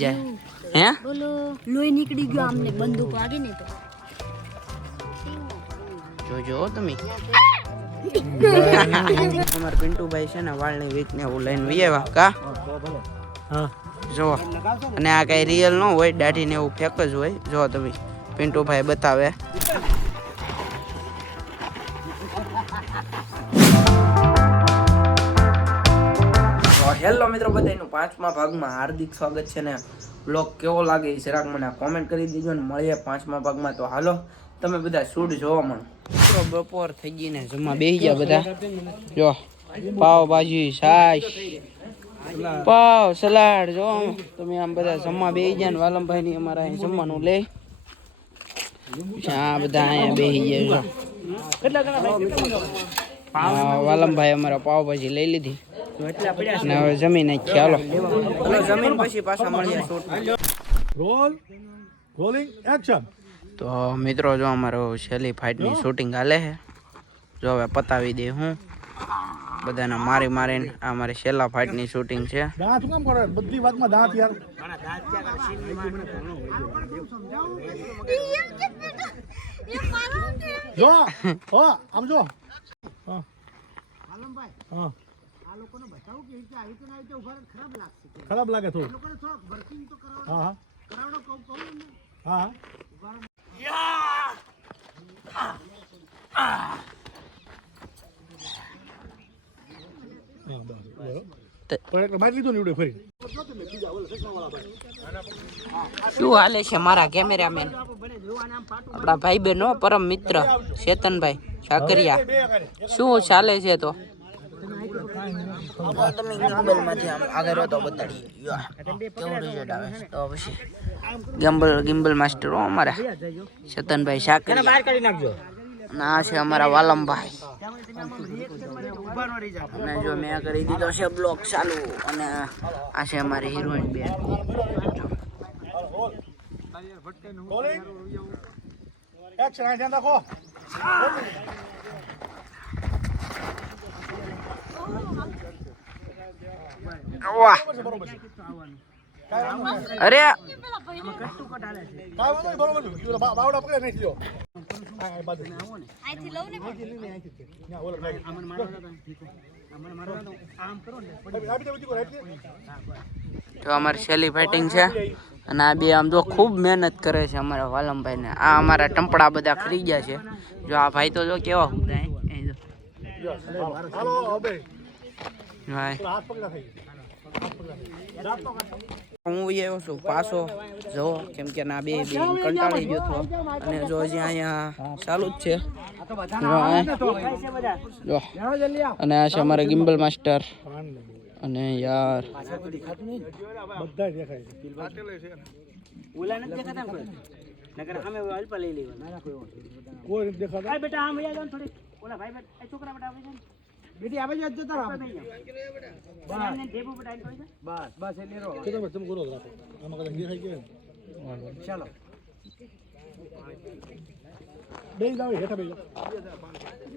જાય. હે? બોલો. લોહી નીકળી ગયો આમને બંદૂક વાગી ને તો. જોજો તમે. અમાર પિન્ટુભાઈ છે ને વાળની વીક ને એવું લઈને આવ્યા. કા? જો અને આ કઈ રિયલ ન હોય દાઢી ને એવું ફેક જ હોય. જો તમે. પિન્ટુભાઈ બતાવે. હેલો મિત્રો બધાનું પાંચમા ભાગમાં હાર્દિક સ્વાગત છે ને બ્લોગ કેવો લાગે એ જરાક મને કોમેન્ટ કરી દેજો ને મળીએ પાંચમા ભાગમાં તો. હાલો તમે બધા શૂટ જોવા મળો. મિત્રો બપોર થઈ ગઈ ને જમવા બેસી ગયા બધા. જો પાવ ભાજી છાશ પાવ સલાડ જો તમે આમ બધા જમવા બેસી ગયા ને વાલમભાઈ ની અમારા અહીં જમવાનું લે. આ બધા અહીંયા બેસી ગયા જો. હા, વાલમભાઈ અમારા પાવભાજી લઈ લીધી. ને હવે જમીન હાલો. હાલો જમીન પછી પાછા મળીએ શૂટ રોલ રોલિંગ એક્શન તો મિત્રો જો અમારો છેલ્લી ફાઇટની શૂટિંગ હાલે છે. જો હવે પતાવી દે હું. બધાને મારી મારીને આ મારી છેલ્લા ફાઇટની શૂટિંગ છે. દાંત શું કરે? બધી વાતમાં દાંત યાર. જો હો આમ જો. હા. હા. ખરાબ લાગે થોડું. હા હા. હા હા. બસ. બરોબર પણ એટલે બાદ લીધું ને હા ફરી. શું હાલે છે મારા કેમેરામેન? આપણા ભાઈ બહેનો પરમ મિત્ર ચેતનભાઈ સાકરિયા શું ચાલે છે તો? તમે ગિમ્બલમાંથી આમ આગળ તો બતાડી. કેવો રિઝલ્ટ આવે તો પછી ગિમ્બલ ગિમ્બલ માસ્ટર અમારા. ચેતનભાઈ સાકરિયા. અને આ છે અમારા વાલમભાઈ. અને જો મેં કરી દીધો છે બ્લોક ચાલુ અને આ છે અમારી હિરોઈન બેન. એક્શન આ ધ્યાન રાખો વાહ બરોબર છે અરે કાંઈ વાંધો નહીં, બરોબર છે. ઈ બા- બાવડા પકડે નાખી દો. હા, આ બાજુ. ના, ઓલો નાખી. આપી દે, ઉચી કરો, આપી અરે તો અમારી છેલ્લી ફાઇટિંગ છે. અને આ બે આમ જો ખૂબ મહેનત કરે છે અમારા વાલમભાઈ ને આ અમારા ટંપડા બધા ખરી ગયા છે. જો આ ભાઈ તો જો કેવા હે. ભાઈ હું આવ્યો છું પાછો જો કેમ કે ના બે બે કંટાળી ગયો હતો અને જો હજી અહીંયા ચાલુ જ છે. જો. અને આ છે અમારે ગિમ્બલ માસ્ટર અને યાર. બધા દેખાય છે. ઓલા નથી દેખાતા. કેટલા તમે કરો રાખો. આમાં કદાચ દેખાય કે નહીં? ચાલો. બેસી જાઓ, હેઠા બેસી જાઓ.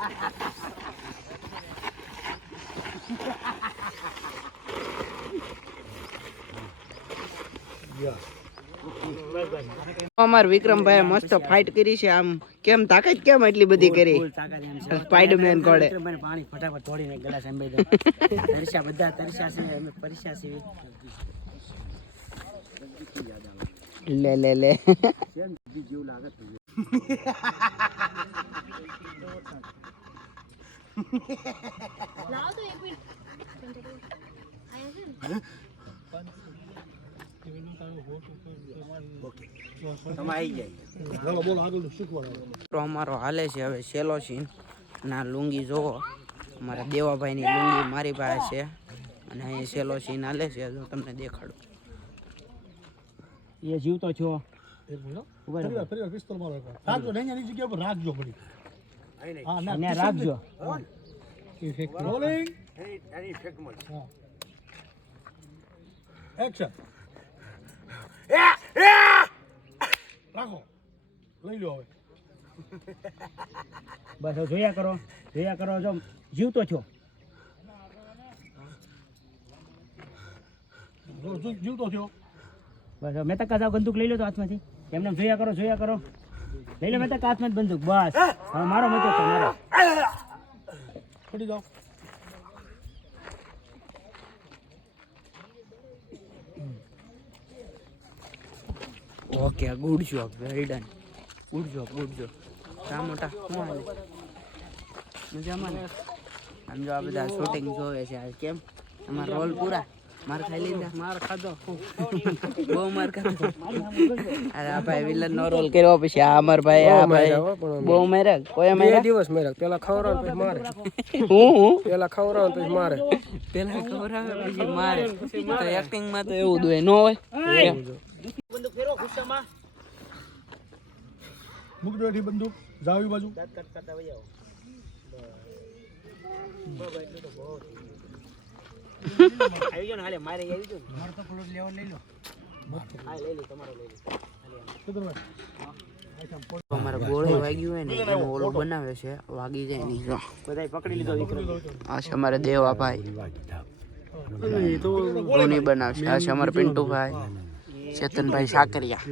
અમાર વિક્રમભાઈ મસ્ત ફાઇટ કરી છે. આમ કેમ તાકાત કેમ એટલી બધી કરી? સ્પાઈડરમેન કોડે પાણી ફટાફટ તોડીને ગલાસ સંભાઈ દો તરસ્યા બધા તરસ્યા છે અમે પરસ્યા છે. લે લે લે. લાવો તો એક મિનિટ આયા છે ને તમે આવી તો અમારો હાલે છે હવે સેલો સીન. ના લુંગી જોવો. અમારા દેવાભાઈની લુંગી મારી પાસે છે. અને અહીં સેલો સીન હાલે છે. જો તમને દેખાડું. એ જીવતો છો એક. ઇફેક્ટ રોલિંગ હિટ એની ઇફેક્ટ મળશે હા એક્શન એ એ રાખો લઈ લો હવે બસ જોયા કરો જોયા કરો જો જીવતો છો જીવતો છો બસ મેં તક જાવ બંદૂક લઈ લો તો હાથમાંથી. એમને જોયા કરો જોયા કરો. લઈ લો મેં તક હાથમાં બંદૂક બસ. મારો મતો મારો. પડી જાઓ. Okay good job very done good job good job. કા મોટા શું હાલે? મજામાં ને? આમ જો આ બધા શૂટિંગ જોવે છે, આ કેમ? અમારા રોલ પૂરા? માર ખાઈ લીધા માર ખાધો. બહુ માર ખાધો. અરે આ ભાઈ વિલન નો રોલ કર્યો પછી. આ અમર ભાઈ આ ભાઈ. બહુ મેરે કોઈ માર્યા? દિવસ મેરા પેલા ખવડાવ પછી મારે. હું હું? પેલા ખવડાવ પછી મારે. પેલા પછી મારે. તો એક્ટિંગમાં તો એવું દોય નો હોય? બંદૂક ફેરો ગુસ્સામાં. મૂકી દો બંદૂક. જાવ બાજુ. કટ કરતા વહી આવો. આવી ગયો ને હાલે મારે આવી ગયો મારે તો પ્લોટ લેવો. લઈ લો હા લઈ લો તમારો લઈ લો અમારે ગોળી વાગ્યું હોય ને એનું ઓલું બનાવે છે વાગી જાય નહીં જો બધાય પકડી લીધો વિક્રમ આ છે અમારે દેવા ભાઈ ધોની બનાવશે આ છે અમારે પિન્ટુભાઈ ચેતનભાઈ સાકરિયા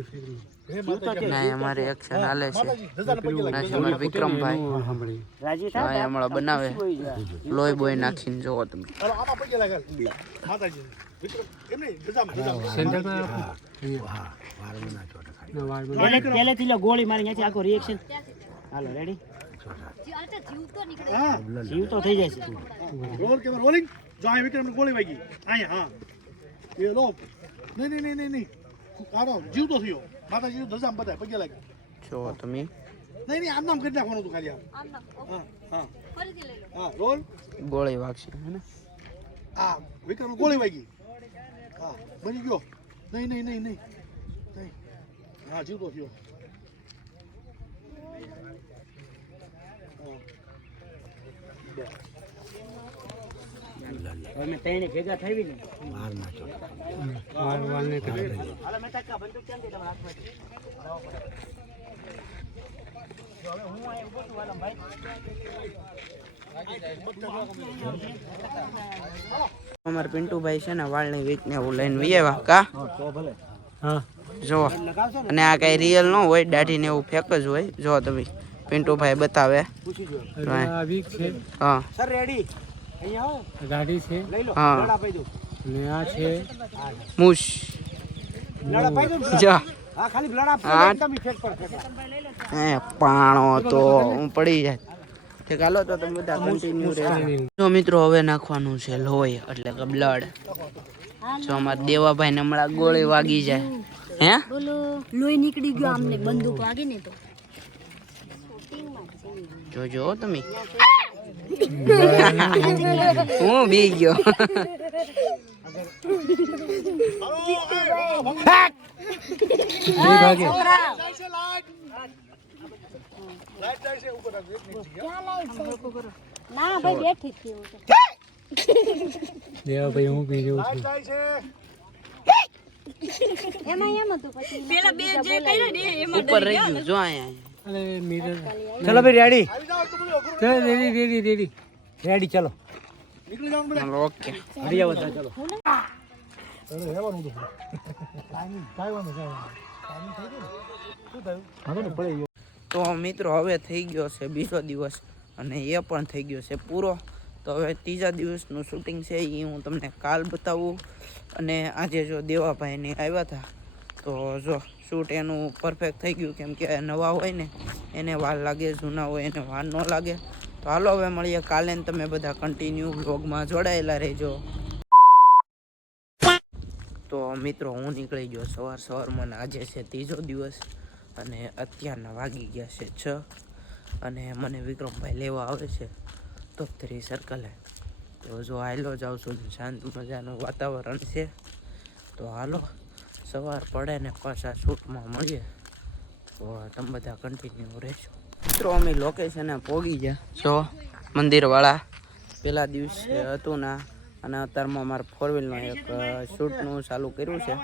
ને અમારે એક્શન હાલે છે. અમારે વિક્રમભાઈ. રાજી હમણાં બનાવે. લોહી બોય નાખીને જોવો તમે. ચાલો આમાં પગે લાગેલ માતાજી વિક્રમ એમ નહીં ગજામાં ગજામાં પહેલે પહેલેથી લો ગોળી મારી આખો રિએક્શન હાલો રેડી જીવ તો થઈ જાય રોલ કેમેરા રોલિંગ. જો અહીં વિક્રમને ગોળી વાગી. અહીંયા હા. એ લો. નહીં નહીં નહીં નહીં કાઢો આનો જીવતો થયો. માતાજી ધજામાં બધાય પગે લાગે છો તમે? નહીં નહીં આમ નામ કરી નાખવાનું હતું ખાલી આમ. હા હા. હા રોલ. ગોળી વાગશે હે ને? આ વિક્રમ ગોળી વાગી. હા બની ગયો. નહીં નહીં નહીં નહીં. નહીં. હા જીવતો થયો. હવે મેં ત્રણે ભેગા થઈ ને હાલો મેં તક્કા બંદૂક કેમ છે તમારા હાથમાં અમારે પિન્ટુભાઈ છે ને વાળની વીકને હું લઈને વિયેવા કા? હા. જોવો અને આ કઈ રિયલ ન હોય દાઢી ને એવું ફેક જ હોય. જો તમે પિન્ટુભાઈ બતાવે. જો. હા. સર રેડી ગાડી છે. હા. ને આ છે. મુશ જા. પાણો તો હું પડી જાય. ચાલો તો તમે બધા કન્ટિન્યુ રહેજો. મિત્રો હવે નાખવાનું છે લોહી એટલે કે બ્લડ. જો અમારા દેવાભાઈ ને હમણાં ગોળી વાગી જાય. હે? લોહી નીકળી ગયો આમને બંદૂક વાગી ને તો. જોજો તમે. હું બી ગયો ના ભાઈ બેઠી જ દેવા ભાઈ હું પી જઉં છું એમાં એમ હતું પછી પેલા બે જે કર્યો ને ઉપર રહી ગયું જો અહીંયા. અરે મીટર ચલો ભાઈ રેડી ચલ રેડી રેડી રેડી રેડી ચલો. નીકળી બધા ઓકે રેડી આવો તો ચલો. અરે થઈ ગયું શું થયું? પડી તો મિત્રો હવે થઈ ગયો છે બીજો દિવસ અને એ પણ થઈ ગયો છે પૂરો. તો હવે ત્રીજા દિવસનું શૂટિંગ છે એ હું તમને કાલ બતાવું. અને આજે જો દેવાભાઈને આવ્યા હતા તો જો શૂટ એનું પરફેક્ટ થઈ ગયું. કેમ કે નવા હોય ને, એને વાર લાગે, જૂના હોય એને વાર ન લાગે. તો હાલો હવે મળીએ કાલે તમે બધા કન્ટિન્યુ વ્લોગમાં જોડાયેલા રહેજો. તો મિત્રો, હું નીકળી ગયો સવાર સવારમાં મને આજે છે ત્રીજો દિવસ અને અત્યારના વાગી ગયા છે છ અને મને વિક્રમભાઈ લેવા આવે છે તોતરી સર્કલે તો જો હાલો જાઉં છું શાંત મજાનું વાતાવરણ છે. તો હાલો. સવાર પડે ને પાછા શૂટમાં મળીએ. તો તમે બધા કન્ટિન્યુ રહેશો. મિત્રો અમે લોકેશને પોગી ગયા. જો મંદિરવાળા. પહેલા દિવસે હતું ના અને અત્યારમાં અમારે ફોર વ્હીલનું એક શૂટનું ચાલુ કર્યું છે.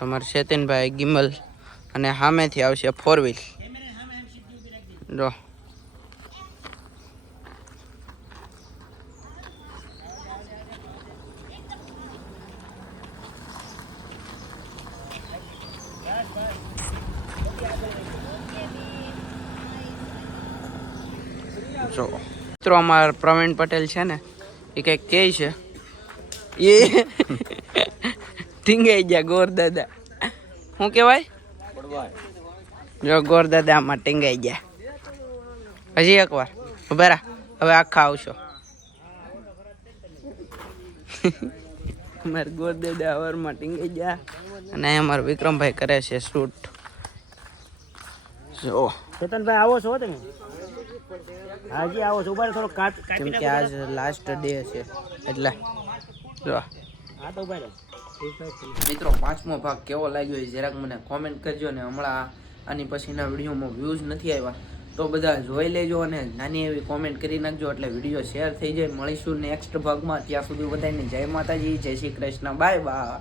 અમારે ચેતનભાઈ ગિમલ અને સામેથી આવશે ફોર વ્હીલ જો જો. મિત્રો અમારા પ્રવીણ પટેલ છે ને, એ કંઈક કહે છે. એ ટીંગાઈ ગયા ગોર દાદા. શું કહેવાય? જો ગોર દાદા આમાં ટીંગાઈ ગયા. હજી એકવાર બરા હવે આખા આવશો. અમારે ગોર દાદા હવારમાં ટીંગાઈ ગયા અને અમારો વિક્રમભાઈ કરે છે શૂટ. જો. ચેતનભાઈ આવો છો તમે? હાજી આવો છો ઊભા થોડો કાટ કેમ કે આજ લાસ્ટ ડે છે. એટલે જો. આ તો ઊભા મિત્રો પાંચમો ભાગ કેવો લાગ્યો એ જરાક મને કોમેન્ટ કરજો ને હમણાં આની પછીના વિડીયોમાં વ્યૂઝ નથી આવ્યા. તો બધા જોઈ લેજો અને નાની એવી કોમેન્ટ કરી નાખજો એટલે વીડિયો શેર થઈ જાય. મળીશું નેક્સ્ટ ભાગમાં. ત્યાં સુધી બધાને જય માતાજી જય શ્રી કૃષ્ણ. Bye bye